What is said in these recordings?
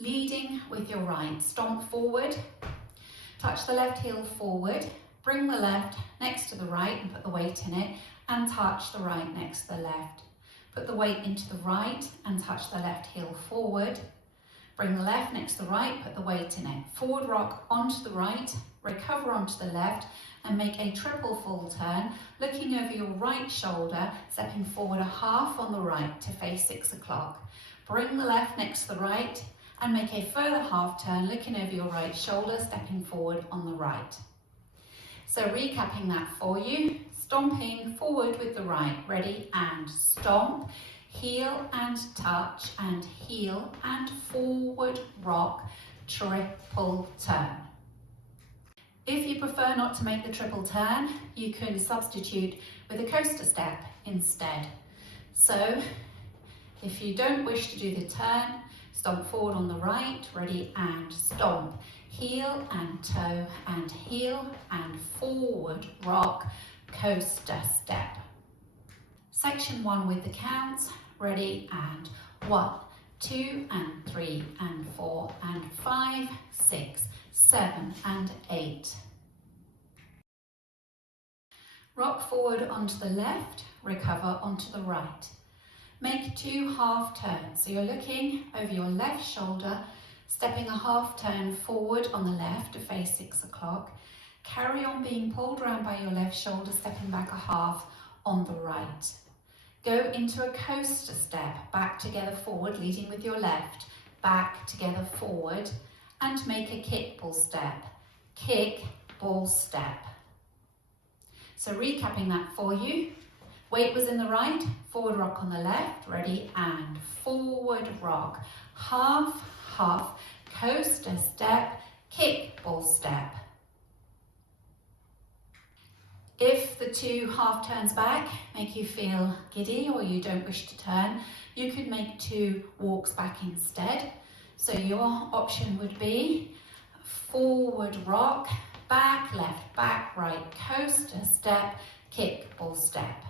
Leading with your right, stomp forward, touch the left heel forward, bring the left next to the right and put the weight in it, and touch the right next to the left. Put the weight into the right and touch the left heel forward. Bring the left next to the right, put the weight in it. Forward rock onto the right, recover onto the left, and make a triple full turn, looking over your right shoulder, stepping forward a half on the right to face 6 o'clock. Bring the left next to the right, and make a further half turn, looking over your right shoulder, stepping forward on the right. So recapping that for you, stomping forward with the right, ready, and stomp, heel and touch, and heel and forward rock, triple turn. If you prefer not to make the triple turn, you can substitute with a coaster step instead. So if you don't wish to do the turn, stomp forward on the right, ready, and stomp. Heel and toe and heel and forward rock, coaster step. Section 1 with the counts, ready, and 1, 2, and 3, and 4, and 5, 6, 7, and 8. Rock forward onto the left, recover onto the right. Make 2 half turns, so you're looking over your left shoulder, stepping a half turn forward on the left to face 6 o'clock. Carry on being pulled around by your left shoulder, stepping back a half on the right. Go into a coaster step, back together forward, leading with your left, back together forward, and make a kick ball step. Kick ball step. So recapping that for you. Weight was in the right, forward rock on the left, ready, and forward rock. Half, half, coaster step, kick ball step. If the 2 half turns back make you feel giddy or you don't wish to turn, you could make 2 walks back instead. So your option would be forward rock, back left, back right, coaster step, kick ball step.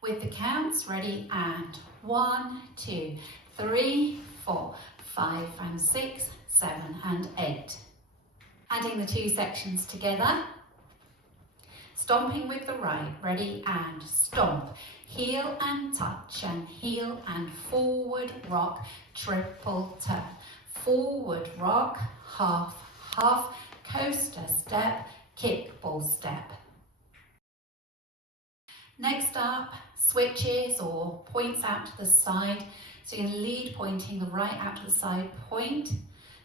With the counts, ready, and 1, 2, 3, 4, 5, and 6, 7, and 8. Adding the 2 sections together. Stomping with the right, ready, and stomp. Heel and touch, and heel and forward rock, triple turn. Forward rock, half, half, coaster step, kick ball step. Next up, switches or points out to the side. So you're going to lead pointing the right out to the side, point,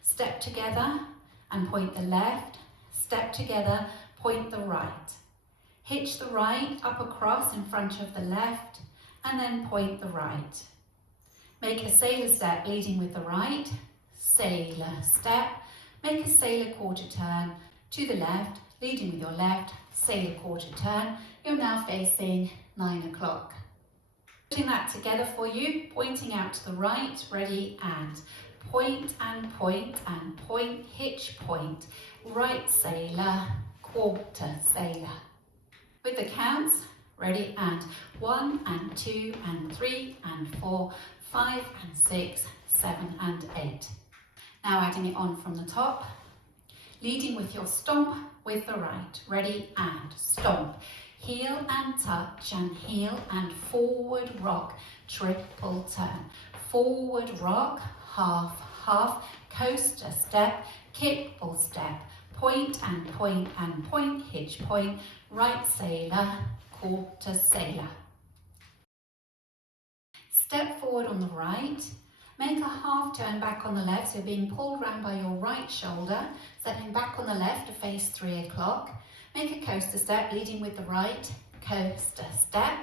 step together and point the left, step together, point the right. Hitch the right up across in front of the left and then point the right. Make a sailor step leading with the right, sailor step, make a sailor quarter turn to the left, leading with your left, sailor quarter turn. You're now facing 9 o'clock. Putting that together for you, pointing out to the right, ready, and point and point and point, hitch point, right sailor, quarter sailor. With the counts, ready, and 1 and 2 and 3 and 4, 5 and 6, 7 and 8. Now adding it on from the top, leading with your stomp with the right, ready, and stomp. Heel and touch and heel and forward rock, triple turn. Forward rock, half, half, coaster step, kick ball step, point and point and point, hitch point, right sailor, quarter sailor. Step forward on the right, make a half turn back on the left, so you're being pulled round by your right shoulder, stepping back on the left to face 3 o'clock. Make a coaster step, leading with the right, coaster step,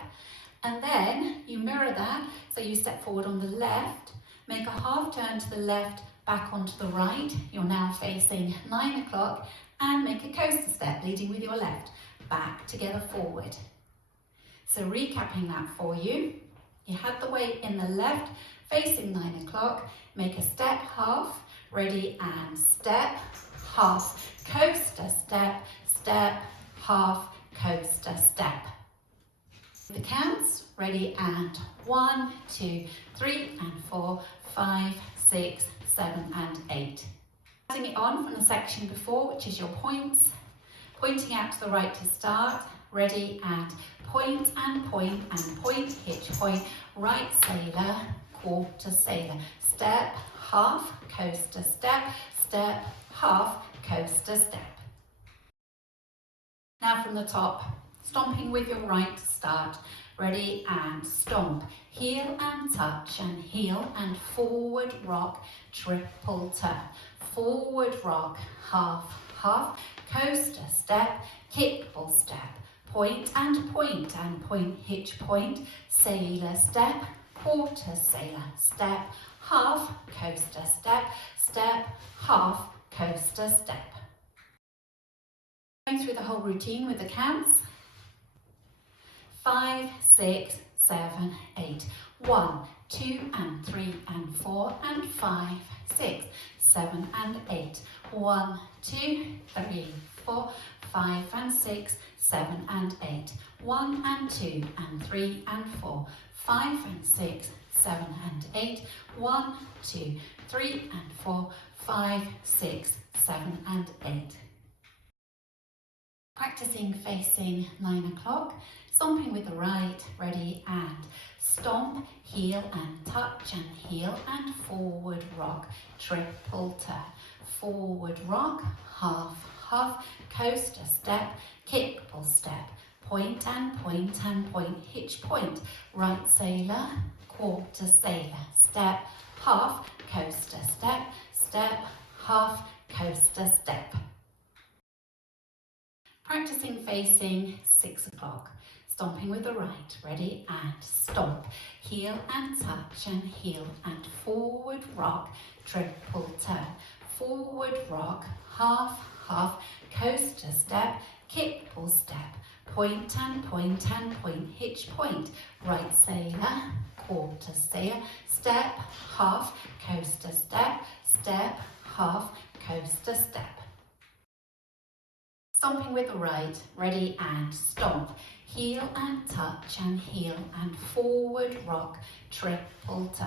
and then you mirror that, so you step forward on the left, make a half turn to the left, back onto the right, you're now facing 9 o'clock, and make a coaster step, leading with your left, back together forward. So recapping that for you, you had the weight in the left, facing 9 o'clock, make a step half, ready, and step, half, coaster step, step, half, coaster step. The counts, ready, and 1, 2, 3, and 4, 5, 6, 7 and 8. Adding it on from the section before, which is your points. Pointing out to the right to start. Ready, and point and point and point, hitch point, right sailor, quarter sailor, step, half, coaster, step, step, half, coaster, step. Now from the top, stomping with your right to start. Ready, and stomp, heel and touch and heel and forward rock, triple turn, forward rock, half, half, coaster, step, kickball step, point and point and point, hitch point, sailor step, quarter sailor, step, half, coaster step, step, half, coaster step. Going through the whole routine with the counts. 5, 6, 7, 8. 1, 2 and 3 and 4 and 5, 6, 7 and 8. 1, 2, 3, 4, 5 and 6, 7 and 8. 1 and 2 and 3 and 4, 5 and 6, 7 and 8. 1, 2, 3 and 4, 5, 6, 7 and 8. Practicing facing 9 o'clock, stomping with the right, ready, and stomp, heel and touch and heel and forward rock, triple turn, forward rock, half, half, coaster step, kickball step, point and point and point, hitch point, right sailor, quarter sailor, step, half, coaster step, step, half, coaster step. Practicing facing 6 o'clock, stomping with the right, ready, and stomp, heel and touch and heel and forward rock, triple turn, forward rock, half, half, coaster step, kickball step, point and point and point, hitch point, right sailor, quarter sailor, step, half, coaster step, step, half, coaster step. Stomping with the right, ready, and stomp, heel and touch and heel and forward rock, triple turn,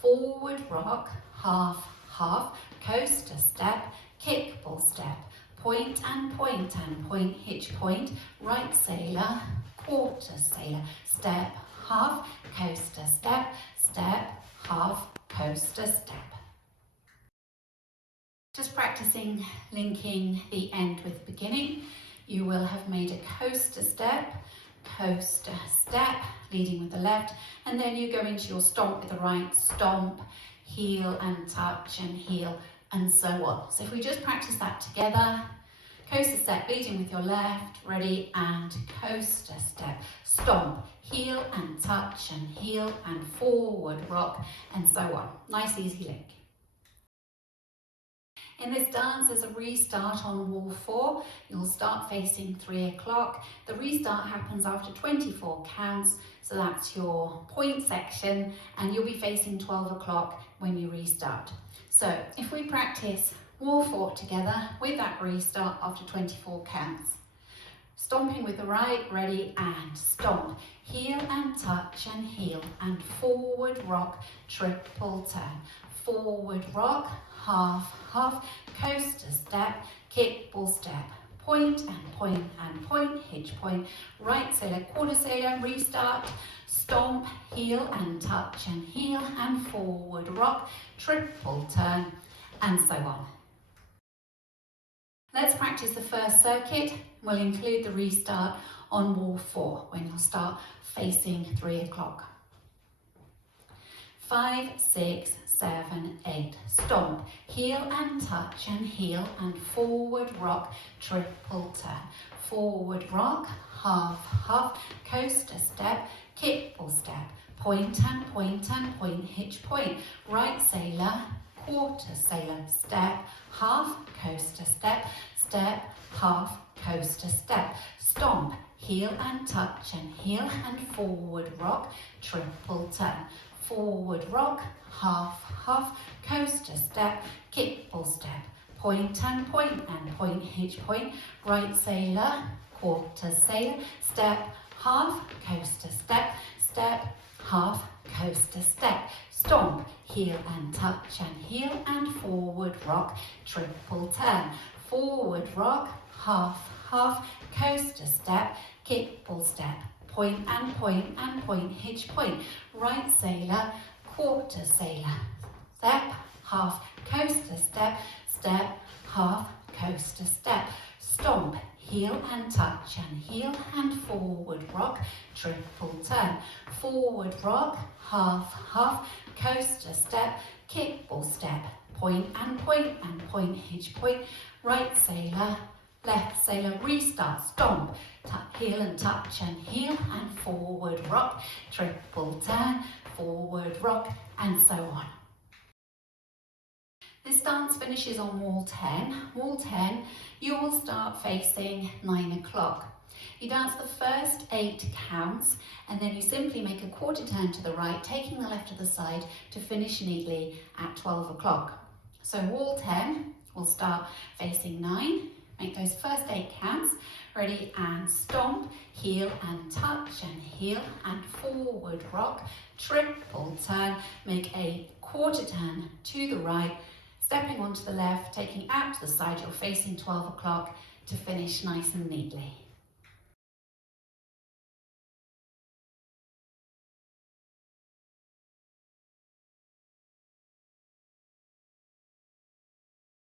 forward rock, half, half, coaster step, kickball step, point and point and point, hitch point, right sailor, quarter sailor, step, half, coaster step, step, half, coaster step. Just practicing linking the end with the beginning. You will have made a coaster step, leading with the left, and then you go into your stomp with the right, stomp, heel and touch and heel, and so on. So if we just practice that together, coaster step, leading with your left, ready, and coaster step, stomp, heel and touch and heel and forward rock, and so on. Nice easy link. In this dance, there's a restart on wall 4. You'll start facing 3 o'clock. The restart happens after 24 counts, so that's your point section, and you'll be facing 12 o'clock when you restart. So if we practice wall 4 together with that restart after 24 counts. Stomping with the right, ready, and stomp, heel and touch and heel and forward rock, triple turn, forward rock, half, half, coaster step, kickball step, point and point and point, hitch point, right sailor, quarter sailor, restart, stomp, heel and touch and heel and forward rock, triple turn, and so on. Let's practice the first circuit. We'll include the restart on wall 4 when you'll start facing 3 o'clock. 5, 6, 7, 8. Stomp, heel and touch and heel and forward rock, triple turn. Forward rock, half, half, coaster step, kickball step, point and point and point, hitch point, right sailor, quarter sailor, step, half, coaster step, step, half, coaster step, stomp, heel and touch and heel and forward rock, triple turn. Forward rock, half, half, coaster step, kickball step, point and point, hitch point, right sailor, quarter sailor, step, half, coaster step, step, half, coaster step, stomp, heel and touch and heel and forward rock, triple turn, forward rock, half, half, coaster step, kick, pull step, point and point and point, hitch point, right sailor, quarter sailor, step, half, coaster step, step, half, coaster step, stomp, heel and touch and heel and forward rock, triple turn, forward rock, half, half, coaster step, kick, ball step, point and point, hitch point, right sailor, left sailor, restart, stomp, heel and touch and heel and forward rock, triple turn, forward rock, and so on. This dance finishes on wall 10. Wall 10, you will start facing 9 o'clock. You dance the first 8 counts and then you simply make a quarter turn to the right, taking the left to the side to finish neatly at 12 o'clock. So wall 10 will start facing 9, make those first 8 counts, ready and stomp, heel and touch and heel and forward rock, triple turn, make a quarter turn to the right, stepping onto the left, taking out to the side, you're facing 12 o'clock to finish nice and neatly.